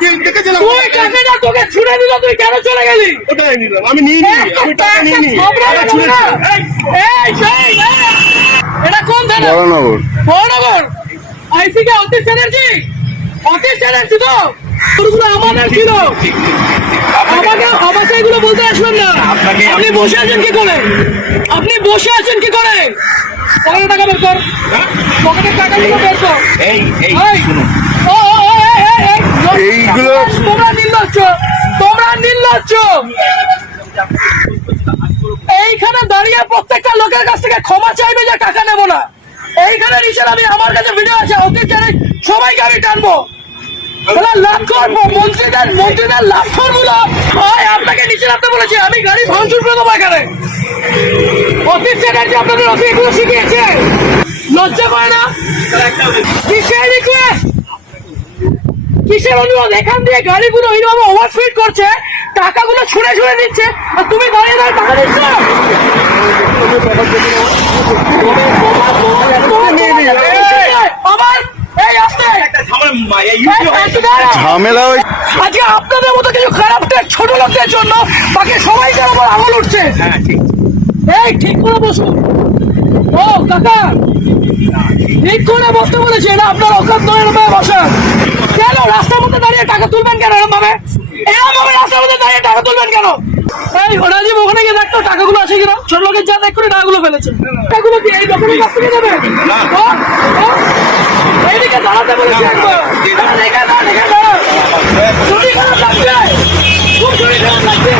তুই টাকা না তোকে ছুড়ে দিল, তুই কেন চলে গেলি? আমি নিয়ে আমি টাকা নিয়ে নি। এটা কোন থানা? বড়নগর। বড়নগর আইসি কে অতীশ চ্যাটার্জি? অতীশ চ্যাটার্জি তো ওগুলো আমাদের ছিল। আমাকে এগুলো বলতে আসবেন না। আপনি বসে আছেন কি করে? আপনি বসে আছেন কি করে? পকেটে টাকা বের কর, পকেটে টাকাগুলো বের কর। এইগুলো তোমরা নির্লজ্জ, তোমরা নির্লজ্জ। এইখানে দাঁড়িয়ে প্রত্যেকটা লোকের কাছ থেকে ক্ষমা চাইবে যে টাকা নেবো না। এইখানে নিচে আমি, আমার কাছে ভিডিও আছে, অতীত সবাইকে আমি টানবো। লাভ করবো মন্ত্রীদের লাভ করবো না। আপনাকে নিচে নামতে বলেছি, আমি গাড়ি ভাঙচুর করে দেবো এখানে। অতীত চ্যাটার্জি আপনাদের অফিস এগুলো শিখিয়েছে, লজ্জা করে না? কিসের রিকোয়েস্ট, কিসের অনুরোধ? এখান দিয়ে গাড়িগুলো এইভাবে ওভারস্পিড করছে, টাকাগুলো ছুঁড়ে ছুঁড়ে দিচ্ছে, আর তুমি দাঁড়িয়ে দাঁড়িয়ে টাকা দিচ্ছ। আমার এই আসতে ঝামেলা ওই আজকে আপনাদের মতো কিছু খারাপ ছোট লোকদের জন্য বাকি সবাইকার উপর আঙুল উঠছে। এই ঠিক করে বসুন। ও কাকা, ঠিক করে বসতে বলেছি, এটা আপনার অকাত নয় এরকম বসান। কেন রাস্তার মধ্যে দাঁড়িয়ে টাকা তুলবেন কেন? এরকম ভাবে রাস্তার মধ্যে দাঁড়িয়ে টাকা তুলবেন কেন? এই রাজীব ওখানে গিয়ে দেখতো টাকাগুলো আছে কিনা। ছোট লোকের যা দেখ করে টাকাগুলো ফেলেছে, টাকাগুলো কি এই দোকানের কাছ থেকে দেবে? এইদিকে দাঁড়াতে বলেছি একবার। শরীর খারাপ লাগছে, খুব শরীর খারাপ লাগছে।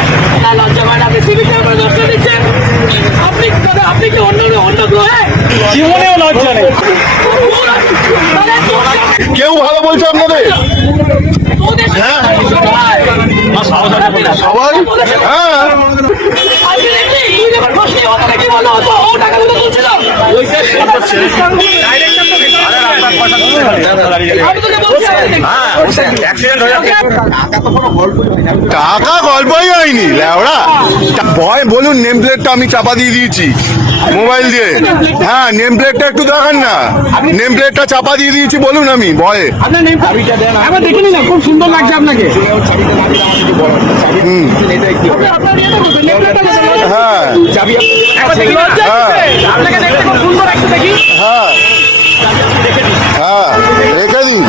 লজ্জা পায় না, আপনি সিভিক ক্যামেরা দর্শন দিচ্ছেন। আপনি কি অন্য গ্রহে? জীবনেও লজ্জা নেই। কেউ ভালো বলছে আপনাদের? হ্যাঁ সবাই, হ্যাঁ টাকা গল্পই হয়নি ল্যাওড়া। ভয় বলুন, নেম প্লেটটা আমি চাপা দিয়ে দিয়েছি মোবাইল দিয়ে। হ্যাঁ নেম প্লেটটা একটু দেখান না, নেম প্লেটটা চাপা দিয়ে দিয়েছি বলুন আমি ভয়ে। দেখে নিলাম, খুব সুন্দর লাগছে আপনাকে। হ্যাঁ আপনাকে দেখতে খুব সুন্দর লাগছে, দেখি। হ্যাঁ হ্যাঁ রেখে দিন।